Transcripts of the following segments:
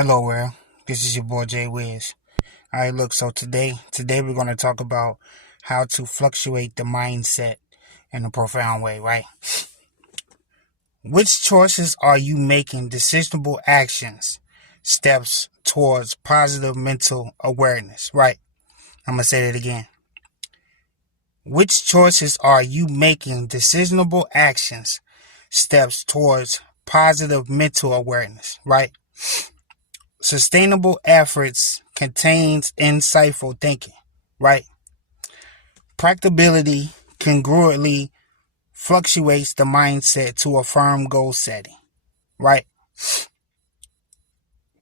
Hello, world. This is your boy Jay Wiz. All right, look. So today we're going to talk about how to fluctuate the mindset in a profound way, right? Which choices are you making? Decisionable actions, steps towards positive mental awareness, right? I'm gonna say that again. Which choices are you making? Decisionable actions, steps towards positive mental awareness, right? Sustainable efforts contains insightful thinking, right? Practicability congruently fluctuates the mindset to a firm goal setting, right?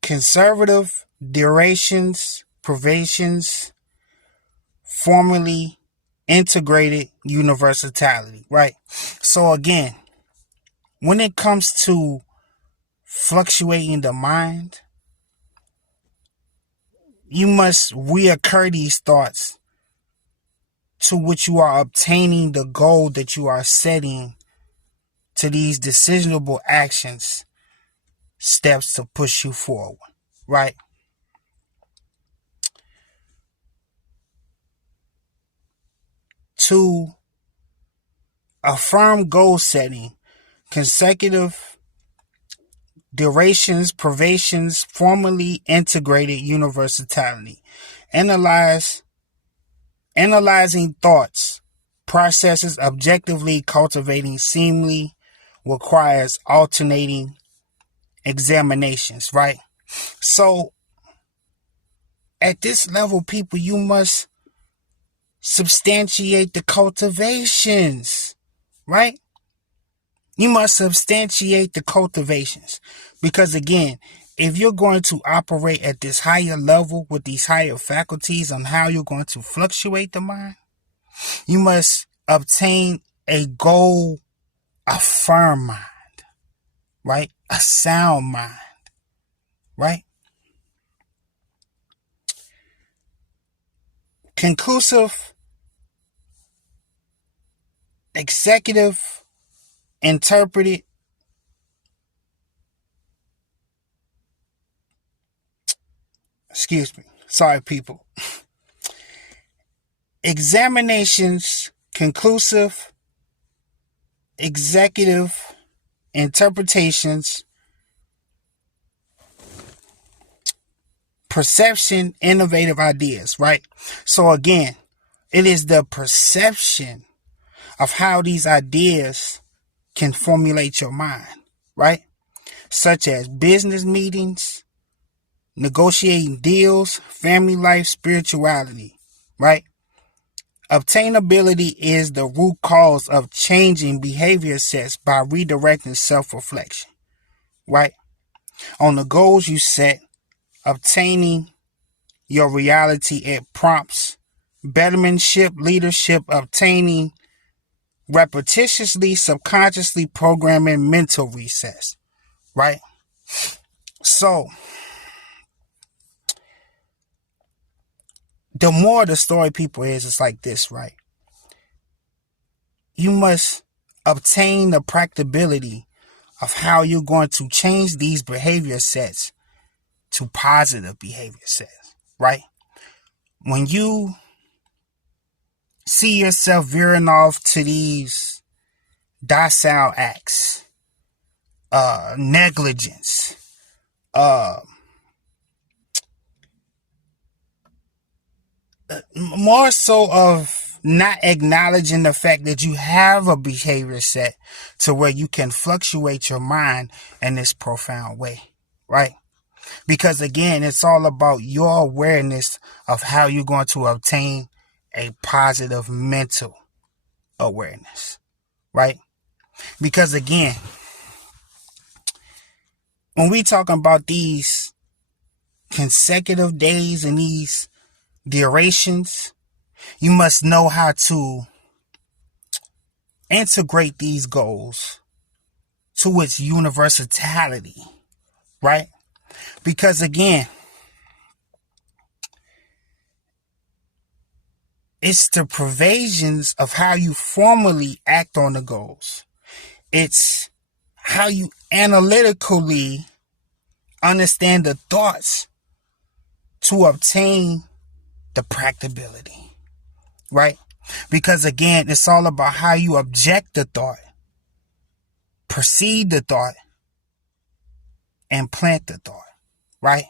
Conservative durations, privations, formally integrated universality, right? So again, when it comes to fluctuating the mind, you must reoccur these thoughts to which you are obtaining the goal that you are setting to these decisionable actions, steps to push you forward, right? To affirm goal setting, consecutive durations, privations, formally integrated universality. Analyze, analyzing thoughts, processes objectively, cultivating seemingly requires alternating examinations, right? So at this level, people, you must substantiate the cultivations, right? You must substantiate the cultivations because, again, if you're going to operate at this higher level with these higher faculties on how you're going to fluctuate the mind, you must obtain a goal, a firm mind, right? A sound mind, right? Conclusive, executive, interpreted, excuse me, sorry, people. Examinations, conclusive, executive, interpretations, perception, innovative ideas, right? So again, it is the perception of how these ideas can formulate your mind, right? Such as business meetings, negotiating deals, family life, spirituality, right? Obtainability is the root cause of changing behavior sets by redirecting self-reflection, right? On the goals you set, obtaining your reality, it prompts bettermentship, leadership, obtaining repetitiously, subconsciously programming mental resets, right? So the more the story, people, is, it's like this, right? You must obtain the practicability of how you're going to change these behavior sets to positive behavior sets, right? When you see yourself veering off to these docile acts, negligence, uh, more so of not acknowledging the fact that you have a behavior set to where you can fluctuate your mind in this profound way, right? Because again, it's all about your awareness of how you're going to obtain a positive mental awareness, right? Because again, when we talking about these consecutive days and these durations, you must know how to integrate these goals to its universality, right? Because again, it's the provisions of how you formally act on the goals. It's how you analytically understand the thoughts to obtain the practicability, right? Because again, it's all about how you object the thought, perceive the thought, and plant the thought, right?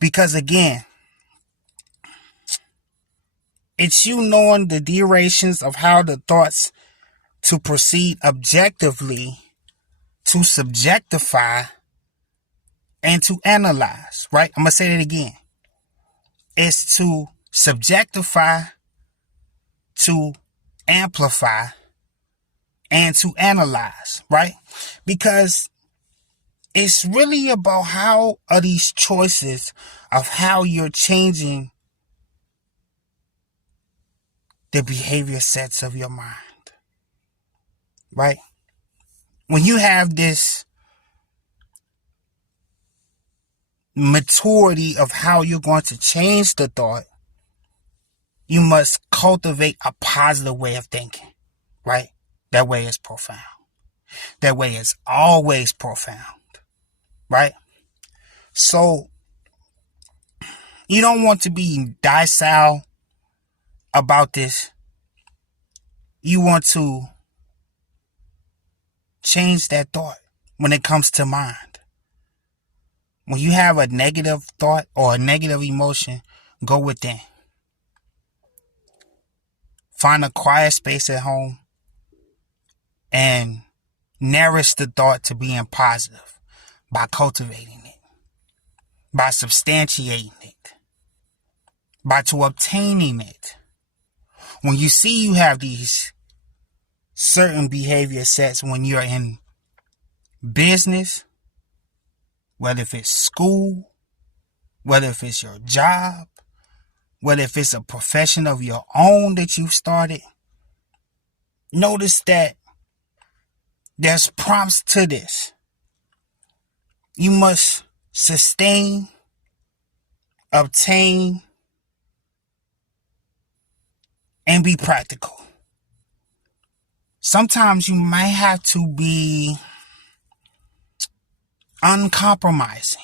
Because again, it's you knowing the durations of how the thoughts to proceed objectively, to subjectify, and to analyze, right? I'm going to say that again. It's to subjectify, to amplify, and to analyze, right? Because it's really about how are these choices of how you're changing the behavior sets of your mind, right? When you have this maturity of how you're going to change the thought, you must cultivate a positive way of thinking, right? That way is profound. That way is always profound, right? So you don't want to be docile about this. You want to change that thought when it comes to mind. When you have a negative thought or a negative emotion, go within. Find a quiet space at home and nourish the thought to being positive by cultivating it, by substantiating it, by to obtaining it. When you see you have these certain behavior sets when you're in business, whether if it's school, whether if it's your job, whether if it's a profession of your own that you've started, notice that there's prompts to this. You must sustain, obtain, and be practical. Sometimes you might have to be uncompromising,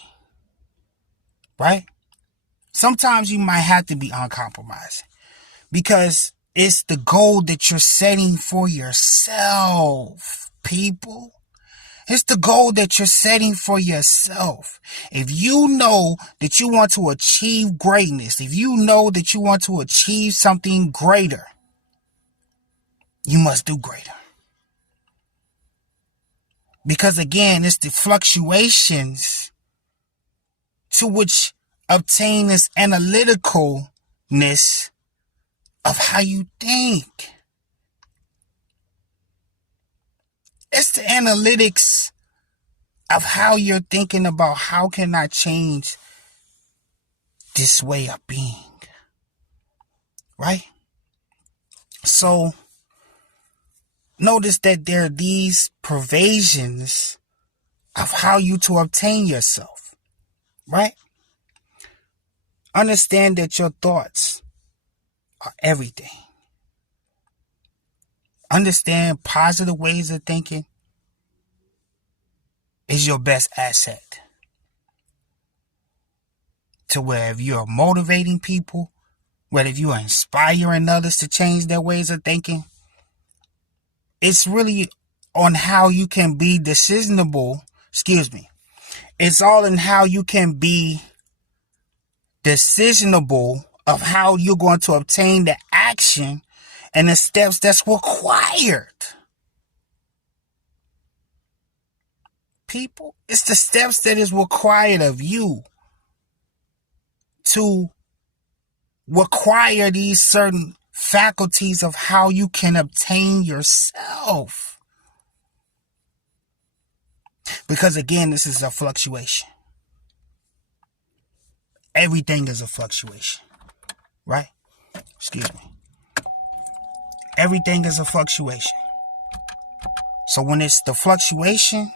right? Sometimes you might have to be uncompromising because it's the goal that you're setting for yourself, people. It's the goal that you're setting for yourself. If you know that you want to achieve greatness, if you know that you want to achieve something greater, you must do greater. Because again, it's the fluctuations to which obtain this analyticalness of how you think. It's the analytics of how you're thinking about how can I change this way of being, right? So notice that there are these pervasions of how you to obtain yourself, right? Understand that your thoughts are everything. Understand positive ways of thinking is your best asset. To where if you're motivating people, whether if you are inspiring others to change their ways of thinking, it's really on how you can be decisionable. It's all in how you can be decisionable of how you're going to obtain the action and the steps that's required. People, it's the steps that is required of you to require these certain faculties of how you can obtain yourself. Because again, this is a fluctuation. Everything is a fluctuation, right? Everything is a fluctuation. So when it's the fluctuation,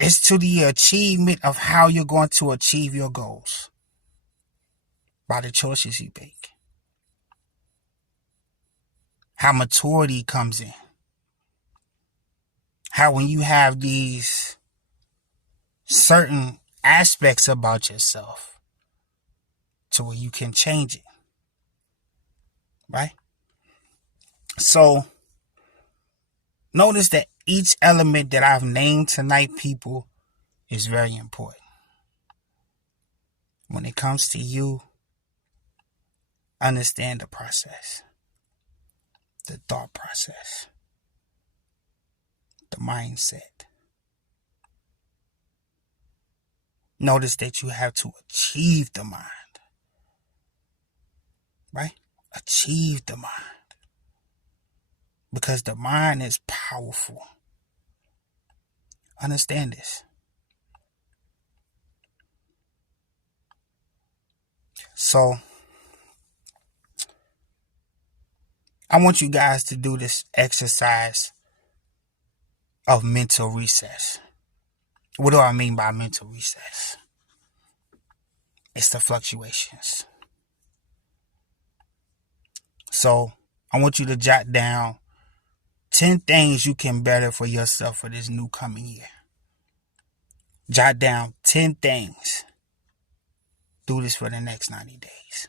it's to the achievement of how you're going to achieve your goals by the choices you make. How maturity comes in. How when you have these certain aspects about yourself to where you can change it. Right? So notice that each element that I've named tonight, people, is very important. When it comes to you, understand the process, the thought process, the mindset. Notice that you have to achieve the mind. Right? Achieve the mind. Because the mind is powerful. Understand this. So, I want you guys to do this exercise of mental recess. What do I mean by mental recess? It's the fluctuations. So, I want you to jot down 10 things you can better for yourself for this new coming year. Jot down 10 things. Do this for the next 90 days.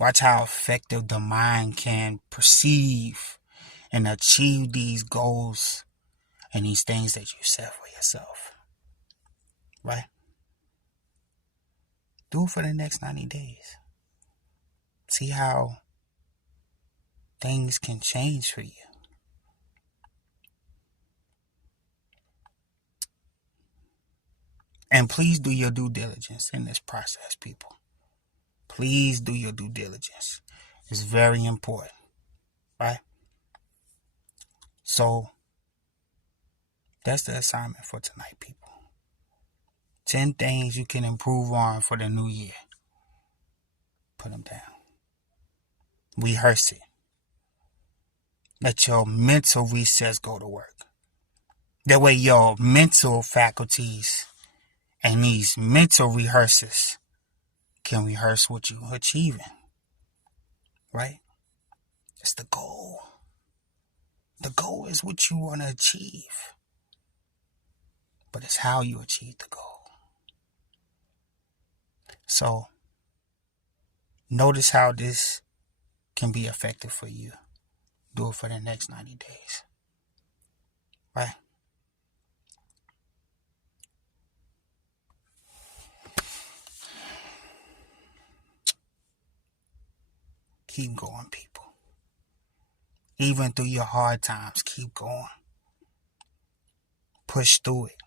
Watch how effective the mind can perceive and achieve these goals and these things that you set for yourself. Right? Do it for the next 90 days. See how things can change for you. And please do your due diligence in this process, people. Please do your due diligence. It's very important. Right? So, that's the assignment for tonight, people. 10 things you can improve on for the new year. Put them down. Rehearse it. Let your mental recess go to work. That way your mental faculties and these mental rehearsals can rehearse what you're achieving. Right? It's the goal. The goal is what you want to achieve. But it's how you achieve the goal. So, notice how this can be effective for you. Do it for the next 90 days. Right? Keep going, people. Even through your hard times, keep going. Push through it.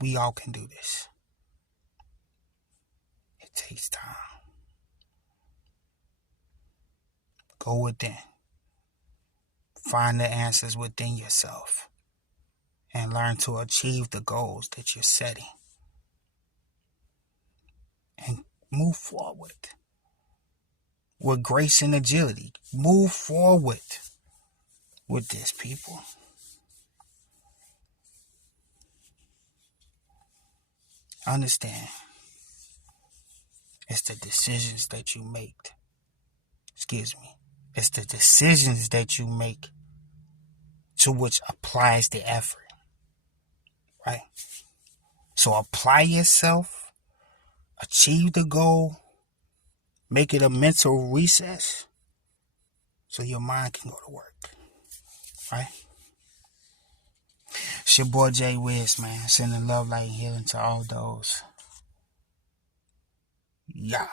We all can do this. It takes time. Go within. Find the answers within yourself. And learn to achieve the goals that you're setting. And move forward. With grace and agility. Move forward with this, people. Understand. It's the decisions that you make. It's the decisions that you make to which applies the effort. Right? So apply yourself. Achieve the goal. Make it a mental recess so your mind can go to work. Right? It's your boy Jay Wiz, man. Sending love, light, and healing to all those. Yeah.